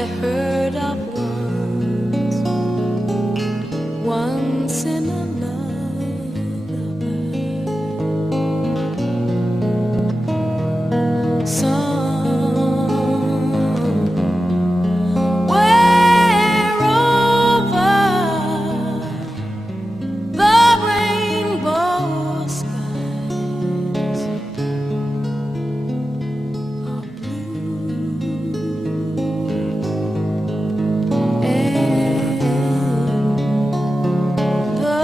I heard of once in a lullaby. Somewhere over the rainbow skies are blue, and the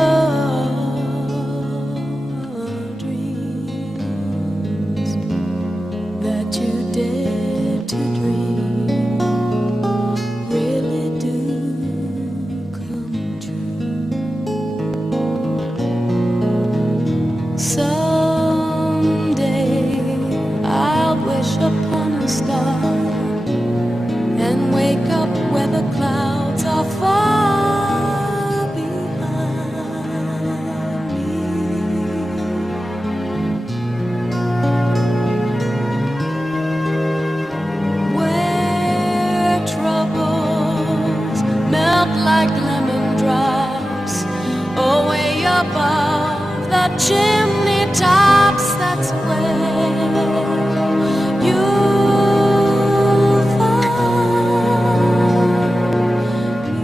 dreams that you dare to dream really do come true. Someday I'll wish upon a star and wake up where the clouds are far behind me, where troubles melt like lemon drops away above the chimney tops. That's where you'll find me.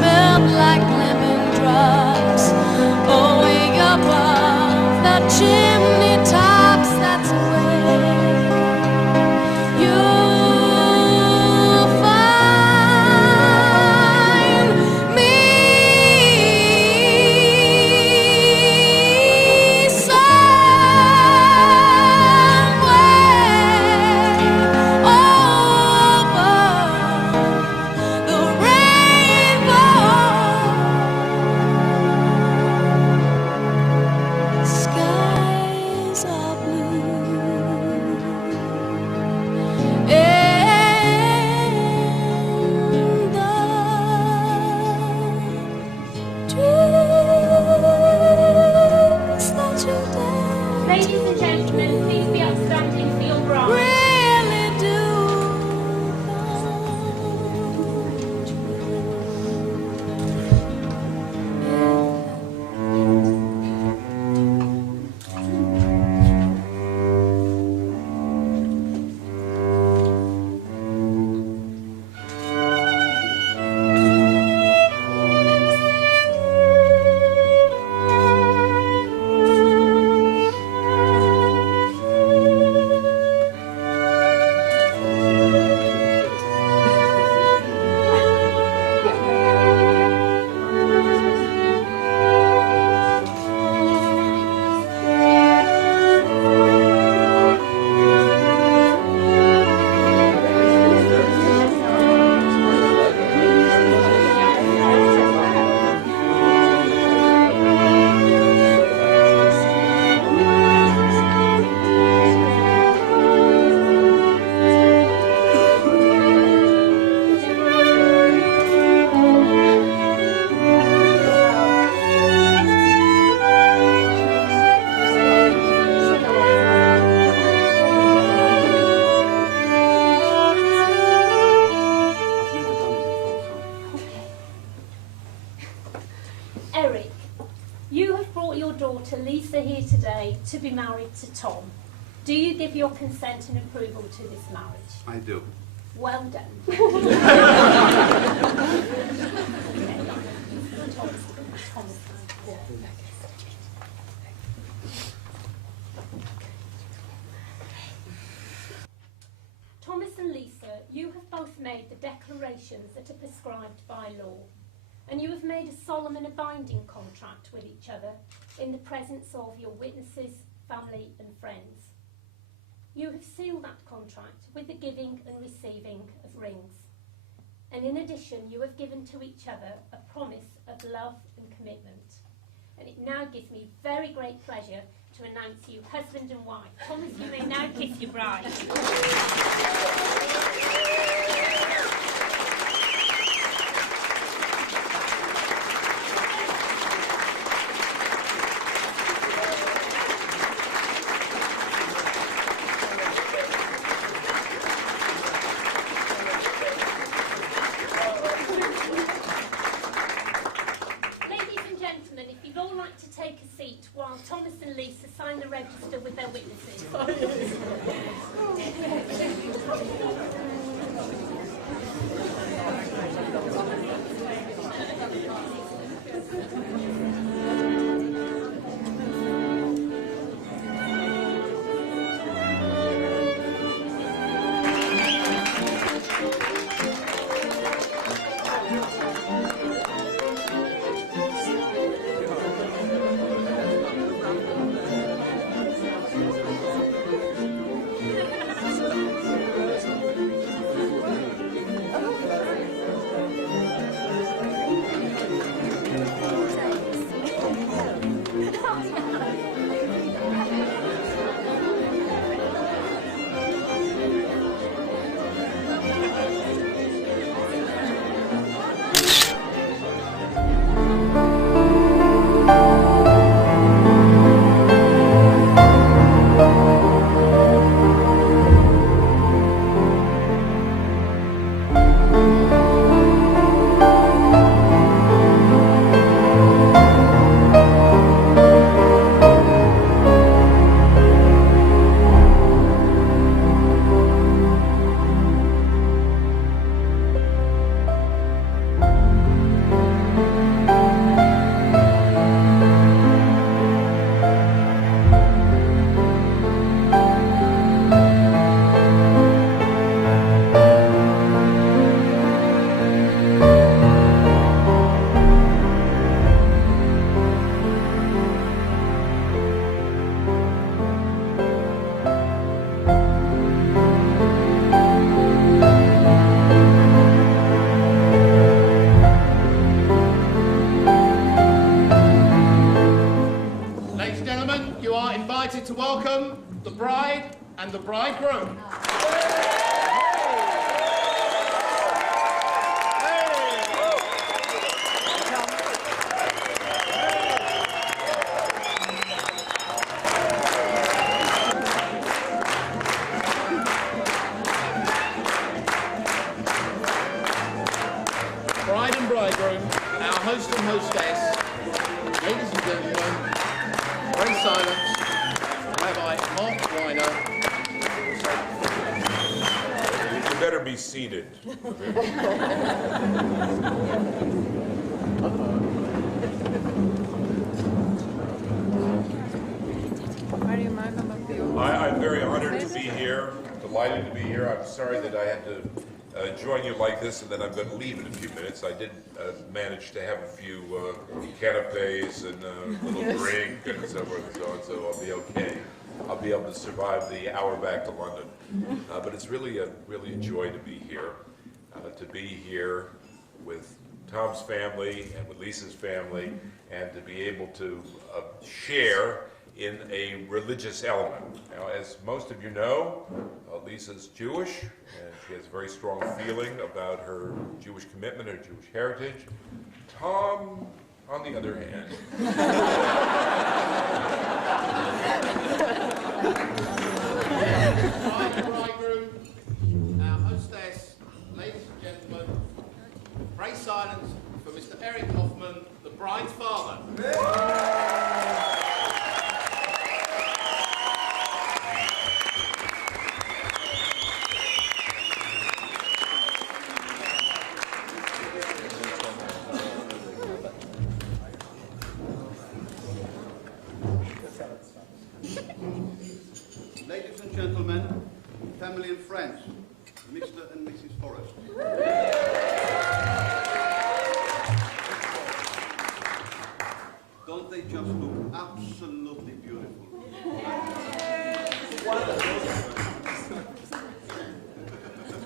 Melt like lemon drops away above the chimney tops. That's where you'll find me. Somewhere over the skies are blue, and the dreams that you dare Ladies and gentlemen, please be upstanding for your bride. really do come true. today to be married to Tom. Do you give your consent and approval to this marriage? I do. Well done. Thomas and Lisa, you have both made the declarations that are prescribed by law, and you have made a solemn and a binding contract with each other in the presence of your witnesses, family and friends. You have sealed that contract with the giving and receiving of rings. And in addition, you have given to each other a promise of love and commitment. And it now gives me very great pleasure to announce you husband and wife. Thomas, you may now kiss your bride. Thomas and Lisa sign the register with their witnesses. To welcome the bride and the bridegroom. Bride and bridegroom, our host and hostess, ladies and gentlemen, very silent. You better be seated. I'm very honored to be here, delighted to be here. I'm sorry that I had to join you like this and then I'm going to leave in a few minutes. I did manage to have a few canapes and a little drink and so forth and so on, so I'll be okay. I'll be able to survive the hour back to London. But it's really a joy to be here with Tom's family and with Lisa's family, and to be able to share in a religious element. Now, as most of you know, Lisa's Jewish, and she has a very strong feeling about her Jewish commitment, her Jewish heritage. Tom, on the other hand, bridegroom, our hostess, ladies and gentlemen, pray silence for Mr. Eric Hoffman, the bride's father. and gentlemen, family and friends, Mr. and Mrs. Forrest. Don't they just look absolutely beautiful?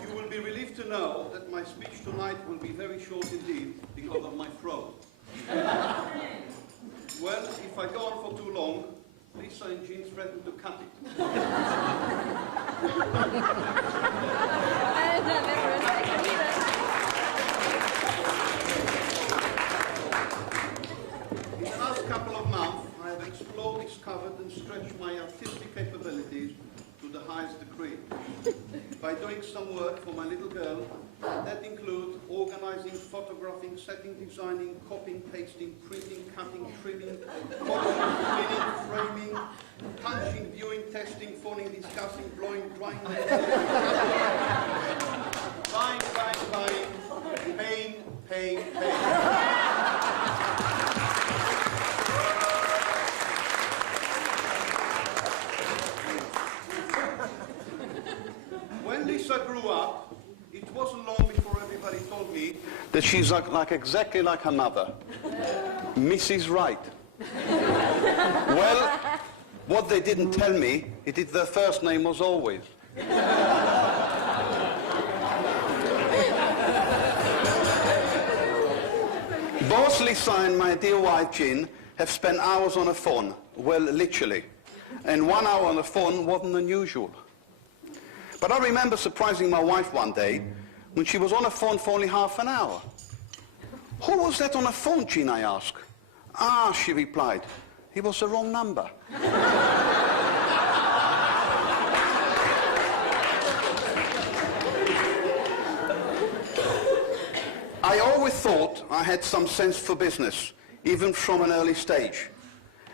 You will be relieved to know that my speech tonight will be very short indeed because of my throat. Well, if I go on for too long, Lisa and Jean threaten to cut it. In the last couple of months, I have explored, discovered and stretched my artistic capabilities to the highest degree. By doing some work for my little girl, that includes organizing, photographing, setting, designing, copying, pasting, printing, cutting, trimming, polishing, cleaning, framing, punching, viewing, testing, phoning, discussing, blowing, drying, buying, paying, paying. When Lisa grew up, it wasn't long before everybody told me that she's exactly like her mother, Mrs. Wright. Well, what they didn't tell me is that their first name was always. Both Lisa and my dear wife Jean have spent hours on a phone, well, literally. And 1 hour on the phone wasn't unusual. But I remember surprising my wife one day when she was on the phone for only half an hour. Who was that on the phone, Jean, I asked. Ah, she replied, it was the wrong number. I always thought I had some sense for business, even from an early stage.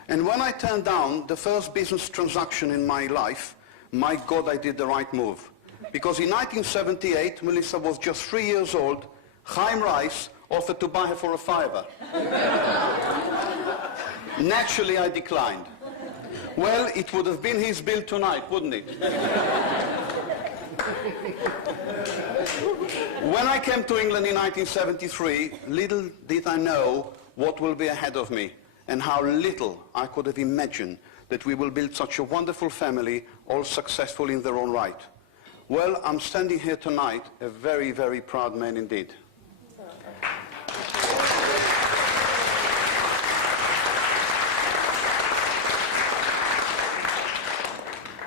And when I turned down the first business transaction in my life, my God, I did the right move. Because in 1978, Melissa was just 3 years old, Chaim Rice offered to buy her for $5. Naturally, I declined. Well, it would have been his bill tonight, wouldn't it? When I came to England in 1973, little did I know what will be ahead of me and how little I could have imagined that we will build such a wonderful family, all successful in their own right. Well, I'm standing here tonight, a very, very proud man indeed.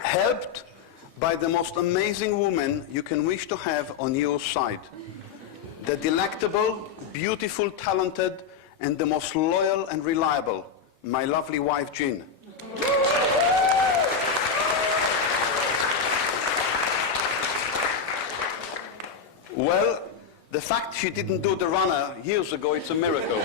Helped by the most amazing woman you can wish to have on your side. The delectable, beautiful, talented, and the most loyal and reliable, my lovely wife, Jean. Well, the fact she didn't do the runner years ago, it's a miracle.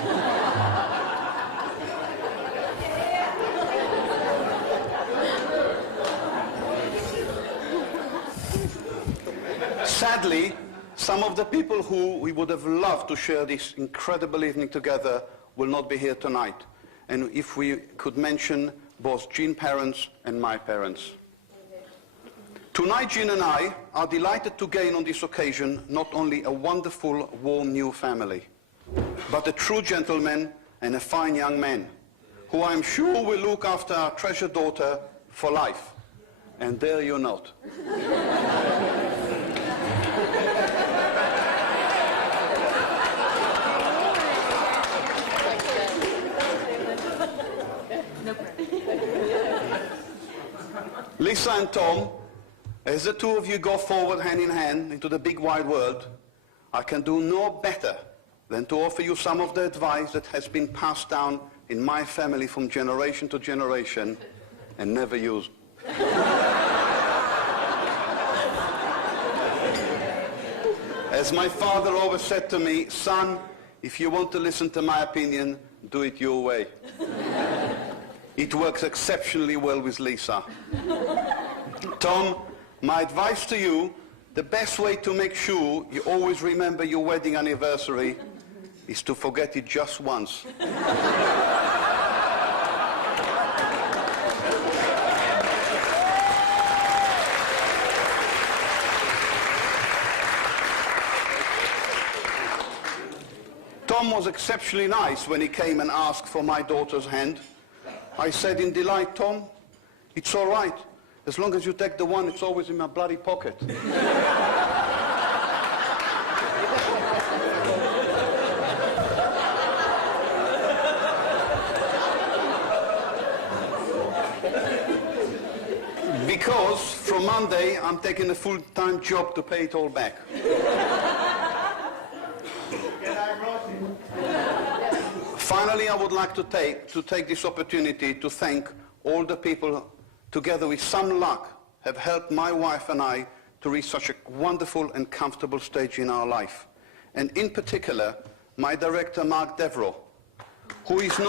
Sadly, some of the people who we would have loved to share this incredible evening together will not be here tonight. And if we could mention both Jean's parents and my parents. Tonight, Jean and I are delighted to gain on this occasion not only a wonderful, warm new family, but a true gentleman and a fine young man, who I'm sure will look after our treasured daughter for life. And there you're not. Lisa and Tom, as the two of you go forward hand in hand into the big wide world, I can do no better than to offer you some of the advice that has been passed down in my family from generation to generation and never used. As my father always said to me, son, if you want to listen to my opinion, do it your way. It works exceptionally well with Lisa. Tom, my advice to you, the best way to make sure you always remember your wedding anniversary is to forget it just once. Tom was exceptionally nice when he came and asked for my daughter's hand. I said in delight, Tom, it's all right. As long as you take the one, it's always in my bloody pocket. Because from Monday, I'm taking a full-time job to pay it all back. Finally, I would like to take this opportunity to thank all the people, together with some luck, have helped my wife and I to reach such a wonderful and comfortable stage in our life. And in particular, my director, Mark Devereaux, who is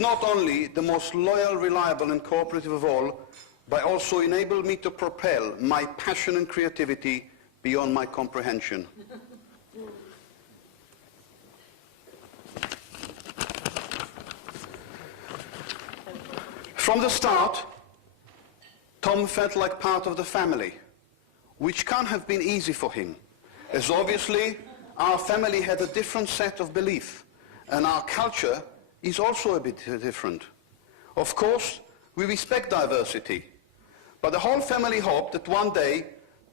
not only the most loyal, reliable and cooperative of all, but also enabled me to propel my passion and creativity beyond my comprehension. From the start, Tom felt like part of the family, which can't have been easy for him, as obviously our family had a different set of beliefs, and our culture is also a bit different. Of course, we respect diversity, but the whole family hoped that one day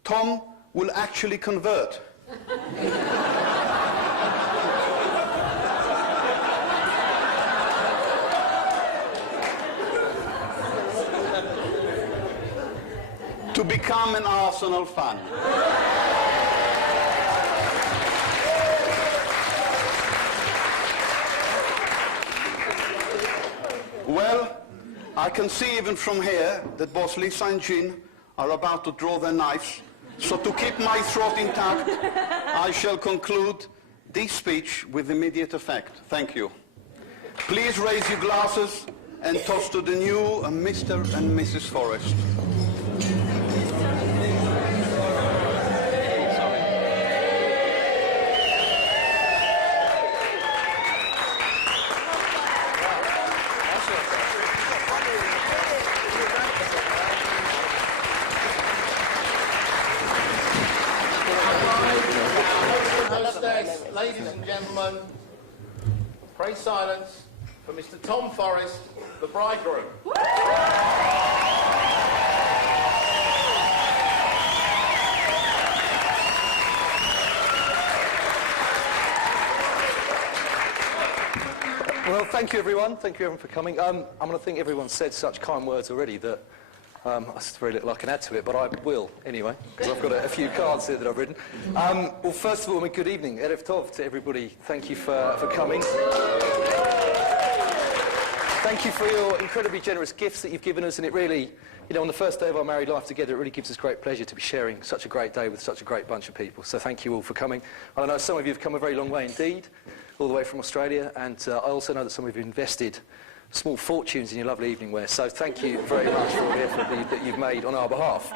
Tom will actually convert. To become an Arsenal fan. Well, I can see even from here that both Lisa and Jean are about to draw their knives. So to keep my throat intact, I shall conclude this speech with immediate effect. Thank you. Please raise your glasses and toast to the new Mr. and Mrs. Forrest. Ladies and gentlemen, pray silence for Mr. Tom Forrest, the bridegroom. Well, thank you everyone. Thank you everyone for coming. I'm going to think everyone's said such kind words already that I very little I can add to it, but I will anyway, because I've got a few cards here that I've written. Well, first of all, good evening, Erev Tov to everybody. Thank you for coming. Thank you for your incredibly generous gifts that you've given us, and it really, you know, on the first day of our married life together, it really gives us great pleasure to be sharing such a great day with such a great bunch of people. So thank you all for coming. I know some of you have come a very long way indeed, all the way from Australia, and I also know that some of you have invested small fortunes in your lovely evening wear, so thank you very much for all the effort that you've made on our behalf.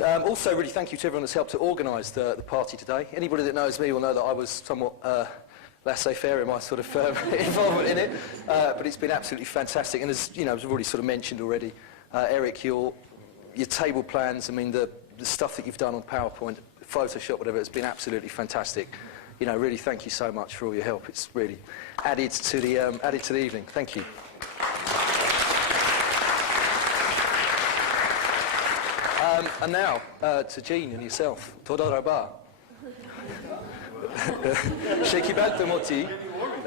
Also, really thank you to everyone that's helped to organise the party today. Anybody that knows me will know that I was somewhat laissez-faire in my sort of involvement in it, but it's been absolutely fantastic. And as you know, as we've already sort of mentioned already, Eric, your table plans, I mean the stuff that you've done on PowerPoint, Photoshop, whatever, it's been absolutely fantastic. You know, really thank you so much for all your help. It's really added to the evening. Thank you. And now to Jean and yourself. Toda rabah. Shekibaltum oti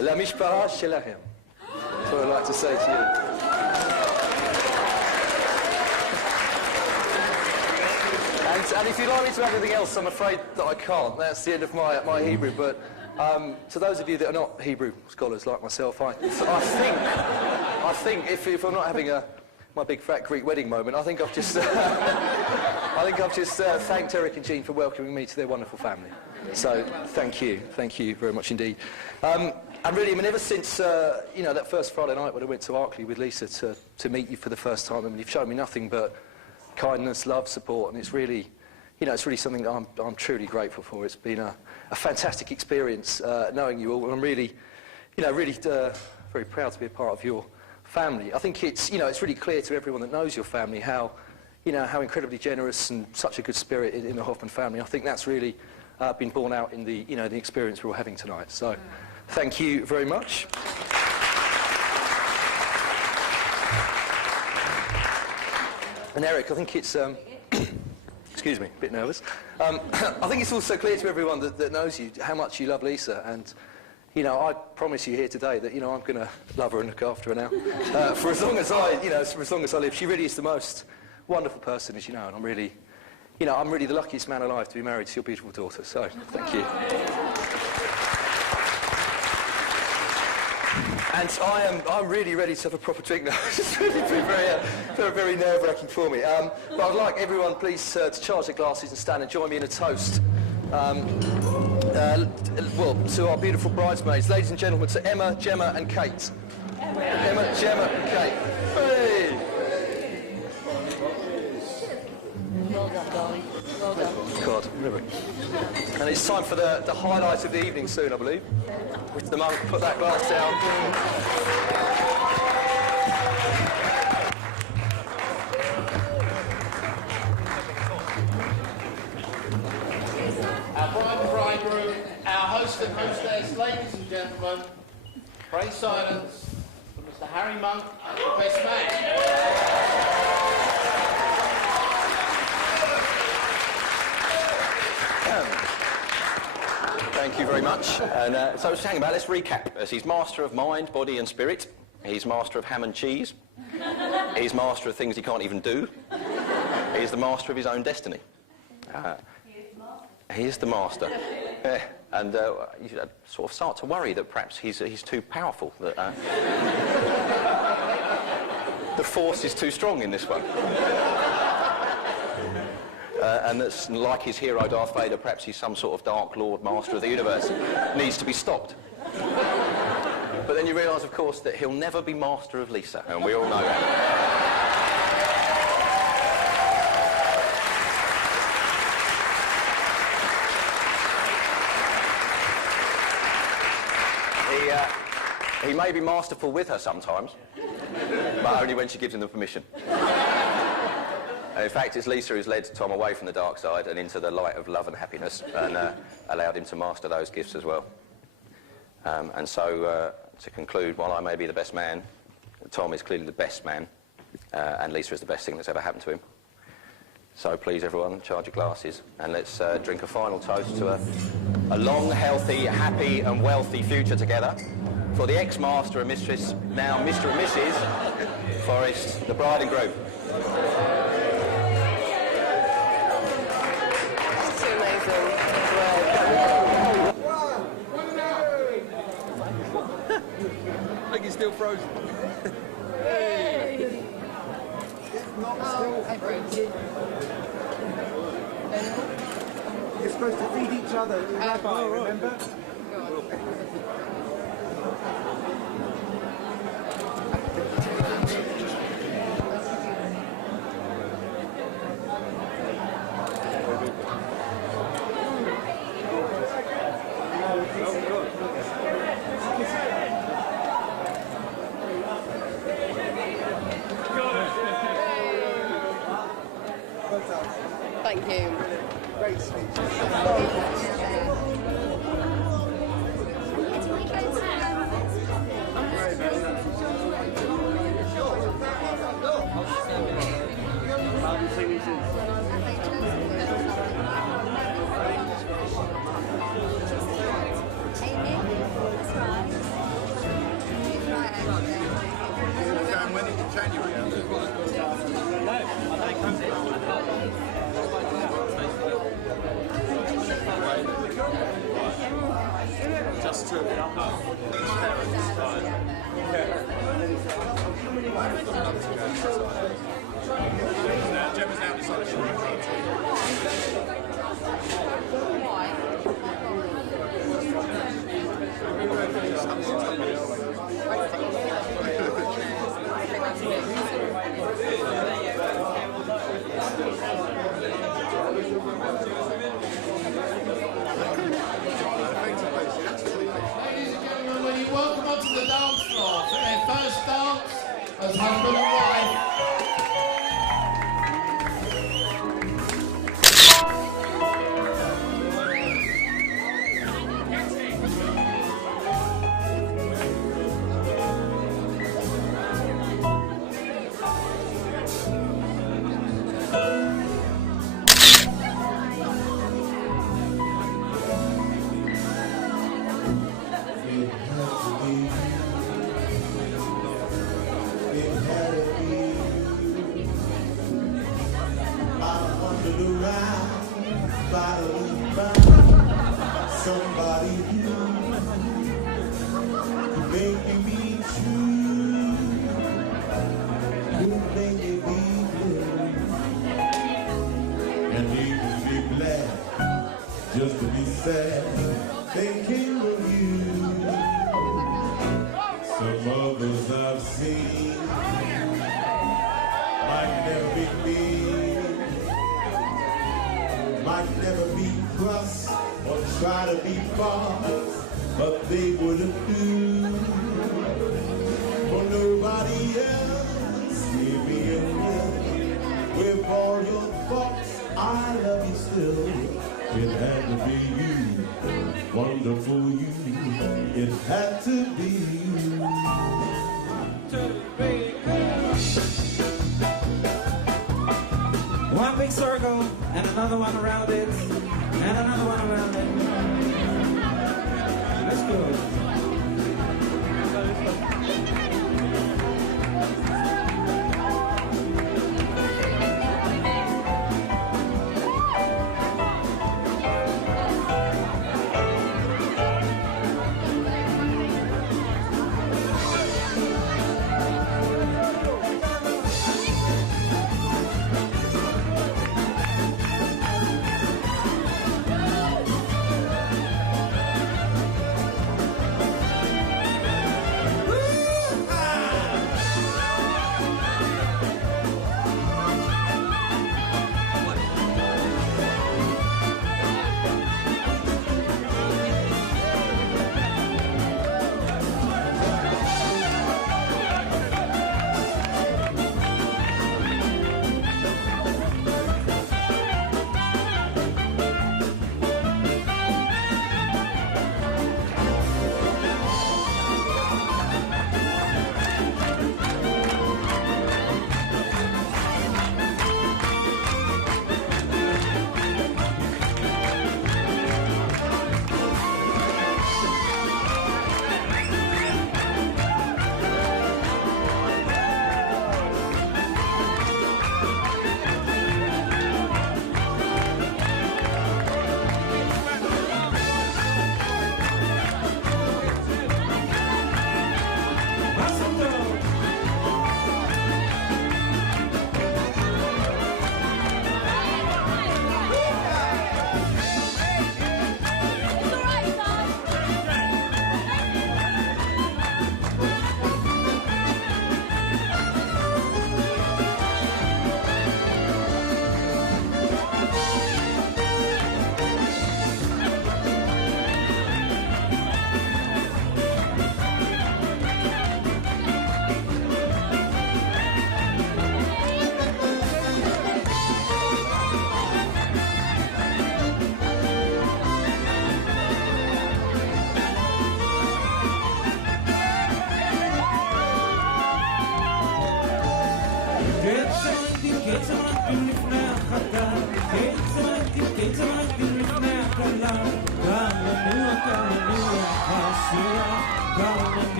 la mishpaha shelachem. That's what I'd like to say to you. And if you'd like me to add anything else, I'm afraid that I can't. That's the end of my Hebrew. But to those of you that are not Hebrew scholars like myself, I think if I'm not having my big fat Greek wedding moment, I think I've just thanked Eric and Jean for welcoming me to their wonderful family. So thank you very much indeed. And really, I mean, ever since you know, that first Friday night when I went to Arkley with Lisa to meet you for the first time, I mean, you've shown me nothing but kindness, love, support, and it's really, you know, it's really something that I'm truly grateful for. It's been a fantastic experience knowing you all, and I'm really, you know, really very proud to be a part of your family. I think it's, you know, it's really clear to everyone that knows your family how, you know, how incredibly generous and such a good spirit in the Hoffman family. I think that's really been borne out in the, you know, the experience we're all having tonight. So, thank you very much. And Eric, I think it's, excuse me, a bit nervous. I think it's also clear to everyone that knows you how much you love Lisa, and you know, I promise you here today that, you know, I'm going to love her and look after her now for as long as I, you know, for as long as I live. She really is the most wonderful person, as you know, and I'm really the luckiest man alive to be married to your beautiful daughter. So, thank you. And I'm really ready to have a proper drink now. It's really been very nerve-wracking for me. But I'd like everyone, please, to charge their glasses and stand and join me in a toast. Well, to our beautiful bridesmaids, ladies and gentlemen, to Emma, Gemma and Kate. Emma, Gemma and Kate. Hey! Well done, darling. Well done. God, really. And it's time for the highlight of the evening soon, I believe. With the monk, put that glass down. Our bride and bridegroom, our host and hostess, ladies and gentlemen, pray silence for Mr. Harry Monk, the best man. Thank you very much. And so just hang about, let's recap. As he's master of mind, body and spirit. He's master of ham and cheese. He's master of things he can't even do. He's the master of his own destiny. He is the master. And you sort of start to worry that perhaps he's too powerful, that the force is too strong in this one. And that's like his hero Darth Vader, perhaps he's some sort of Dark Lord, master of the universe, needs to be stopped. But then you realise, of course, that he'll never be master of Lisa, and we all know that. He may be masterful with her sometimes, but only when she gives him the permission. In fact, it's Lisa who's led Tom away from the dark side and into the light of love and happiness, and allowed him to master those gifts as well. And so, to conclude, while I may be the best man, Tom is clearly the best man, and Lisa is the best thing that's ever happened to him. So please, everyone, charge your glasses, and let's drink a final toast to a long, healthy, happy and wealthy future together for the ex-master and mistress, now Mr. and Mrs. Forrest, the bride and groom. Look, he's still frozen. Hey. You're supposed to feed each other. Remember? Thank you. Great speech. Just to Gemma's now decided she won't run Ladies and gentlemen, will you welcome onto the dance floor for their first dance as husband and wife. sad thinking of you. Some others I've seen might never be me, might never be cross or try to be false, but they wouldn't do for nobody else. Give me a kiss with all your thoughts. I love you still. It had to be you, wonderful you. It had to be you. One big circle and another one around it, and another one around it. Let's go.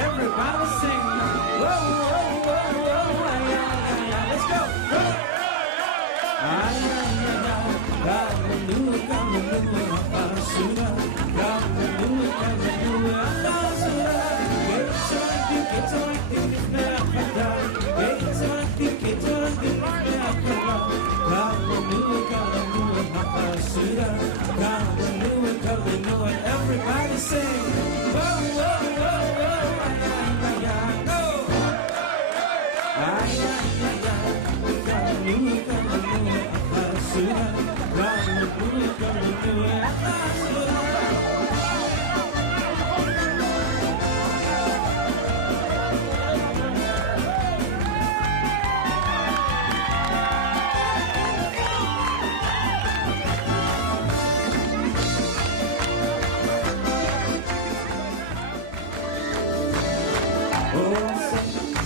Everybody sing. Whoa, whoa, whoa, whoa, yeah, yeah, yeah. Let's go. Everybody sing. Whoa, whoa, whoa, whoa, yeah, yeah, go.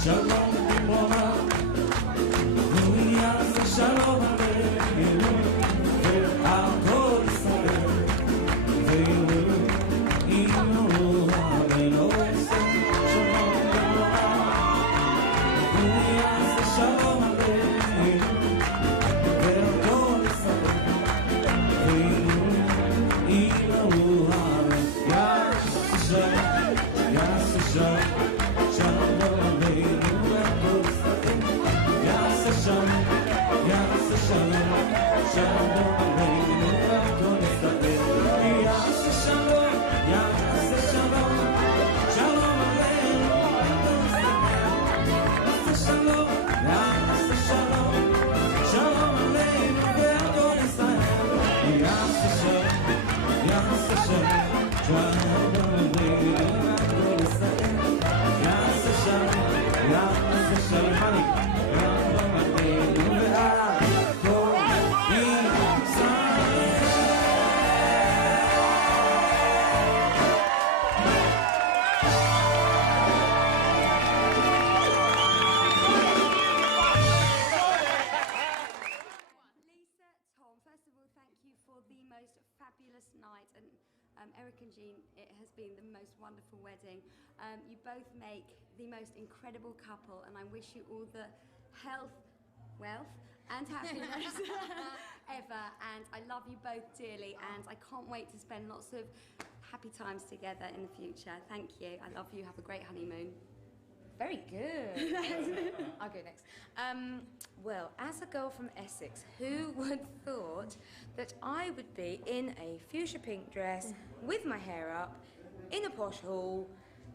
Shalom, Shalom, Shalom, wonderful wedding. You both make the most incredible couple, and I wish you all the health, wealth, and happiness ever. And I love you both dearly, and I can't wait to spend lots of happy times together in the future. Thank you. I love you. Have a great honeymoon. Very good. I'll go next. Well, as a girl from Essex, who would have thought that I would be in a fuchsia pink dress with my hair up in a posh hall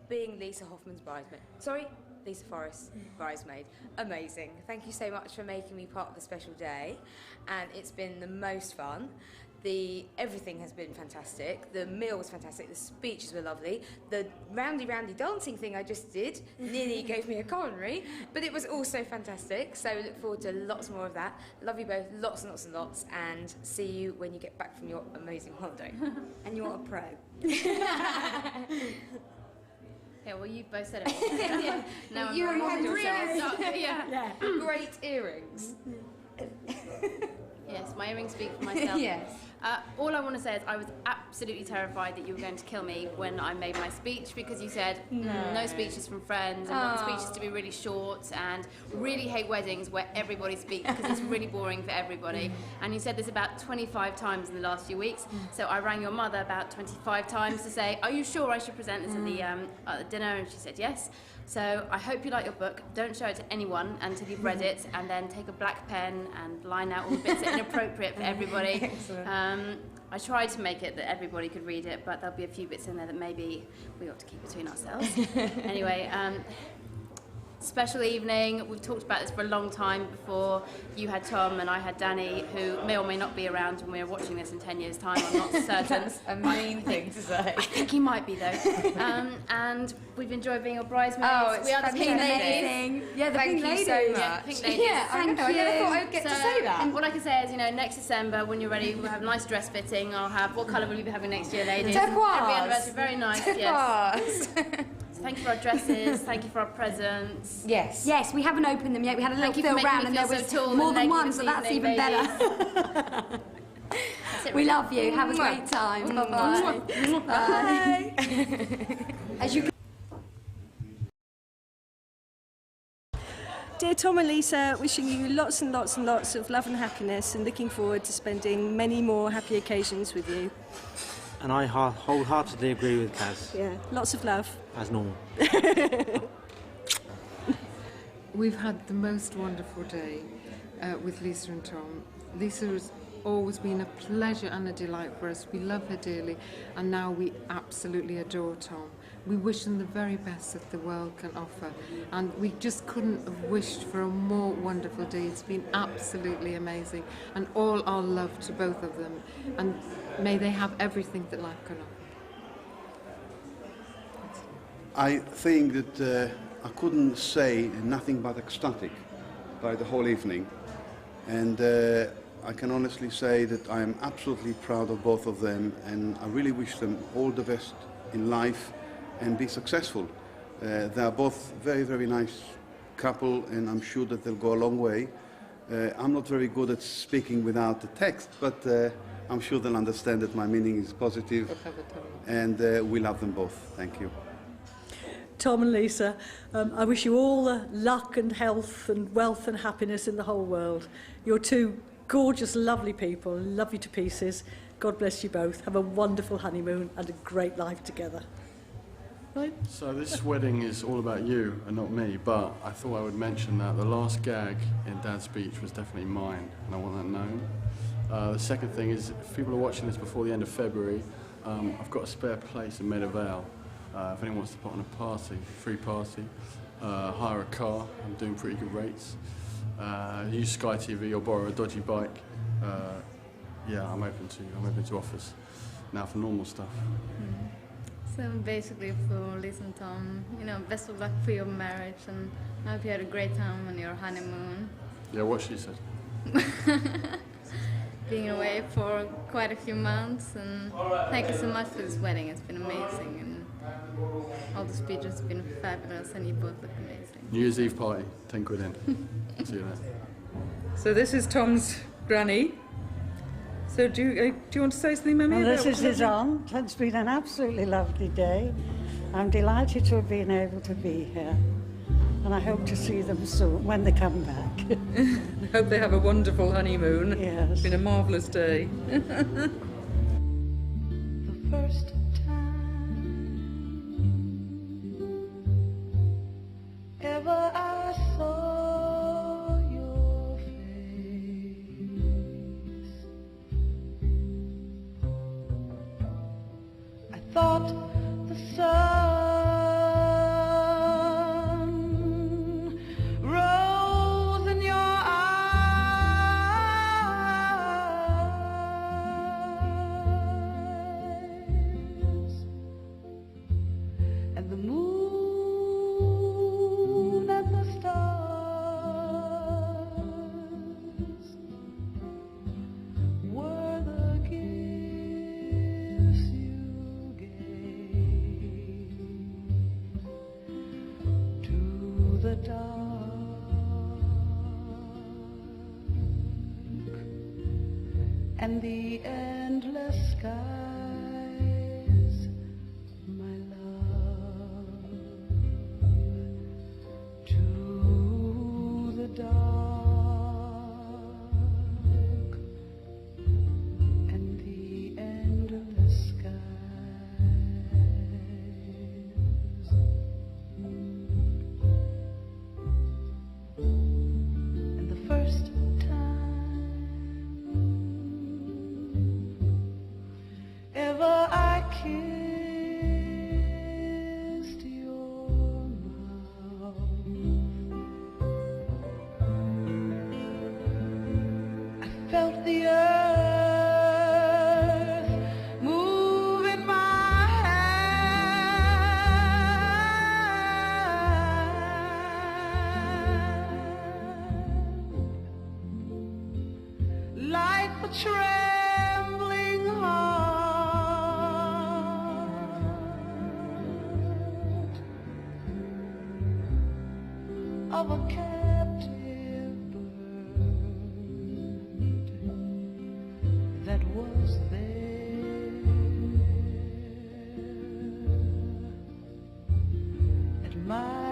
being Lisa Hoffman's bridesmaid? Sorry, Lisa Forrest's bridesmaid. Amazing. Thank you so much for making me part of a special day, and it's been the most fun. Everything has been fantastic. The meal was fantastic. The speeches were lovely. The roundy dancing thing I just did nearly gave me a coronary, but it was also fantastic. So we look forward to lots more of that. Love you both, lots and lots and lots, and see you when you get back from your amazing holiday. And you're a pro. Yeah, well, you both said it. Yeah. Now You I'm had really yeah. Great earrings. Yes, my earrings speak for myself. Yes. All I want to say is I was absolutely terrified that you were going to kill me when I made my speech, because you said no speeches from friends, and want the speeches to be really short, and really hate weddings where everybody speaks because it's really boring for everybody. And you said this about 25 times in the last few weeks, so I rang your mother about 25 times to say, are you sure I should present this at the dinner? And she said yes. So I hope you like your book. Don't show it to anyone until you've read it, and then take a black pen and line out all the bits that are inappropriate for everybody. I tried to make it that everybody could read it, but there'll be a few bits in there that maybe we ought to keep between ourselves. Anyway, special evening. We've talked about this for a long time before. You had Tom and I had Danny, who may or may not be around when we're watching this in 10 years' time. I'm not certain. That's a mean thing to say. I think he might be, though. And we've enjoyed being your bridesmaids. Oh, it's we are the pink fantastic. Yeah, the Thank pink you ladies. so much. Yeah, pink ladies. Yeah, I know. I never thought I would get to say that. And what I can say is, next December, when you're ready, we'll have a nice dress fitting. I'll have, what colour will you be having next year, ladies? Turquoise. Every anniversary, very nice, Turquoise. yes. So thank you for our dresses, thank you for our presents. Yes. Yes, we haven't opened them yet. We had a little Thank you for feel making round me and there feel was so tall more and than naked one, this so that's evening, even better. We love you. Have a great time. Bye-bye. Bye. As you Dear Tom and Lisa, wishing you lots and lots and lots of love and happiness, and looking forward to spending many more happy occasions with you. And I wholeheartedly agree with Kaz. Yeah, lots of love. As normal. We've had the most wonderful day with Lisa and Tom. Lisa has always been a pleasure and a delight for us. We love her dearly, and now we absolutely adore Tom. We wish them the very best that the world can offer, and we just couldn't have wished for a more wonderful day. It's been absolutely amazing, and all our love to both of them, and may they have everything that life can offer. I think that I couldn't say nothing but ecstatic by the whole evening, and I can honestly say that I am absolutely proud of both of them, and I really wish them all the best in life and be successful. They are both very, very nice couple, and I'm sure that they'll go a long way. I'm not very good at speaking without the text, but I'm sure they'll understand that my meaning is positive, and we love them both. Thank you. Tom and Lisa, I wish you all the luck and health and wealth and happiness in the whole world. You're two gorgeous, lovely people. Love you to pieces. God bless you both. Have a wonderful honeymoon and a great life together. Right? So this wedding is all about you and not me, but I thought I would mention that the last gag in Dad's speech was definitely mine, and I want that known. The second thing is, if people are watching this before the end of February, I've got a spare place in Maida Vale. If anyone wants to put on a party, free party, hire a car. I'm doing pretty good rates. Use Sky TV or borrow a dodgy bike. Yeah, I'm open to offers. Now for normal stuff. So basically for Lisa and Tom, best of luck for your marriage, and I hope you had a great time on your honeymoon. Yeah, what she said. Being away for quite a few months, and thank you so much for this wedding. It's been amazing, and all the speeches have been fabulous, and you both look amazing. New Year's Eve party, 10 quid in. See you there. So this is Tom's granny. So do you want to say something, Mummy? Well, this is his aunt. It's been an absolutely lovely day. I'm delighted to have been able to be here, and I hope to see them soon when they come back. I hope they have a wonderful honeymoon. Yes. It's been a marvellous day. The first time ever I saw your face, I thought the sun rose in your eyes, and the moon and the stars were the gifts you gave to the dark and the endless skies, my love, to the dark and the endless skies. And the first time ever I kissed your mouth, I felt the earth move in my hand, like the trembling heart of a captive bird that was there at my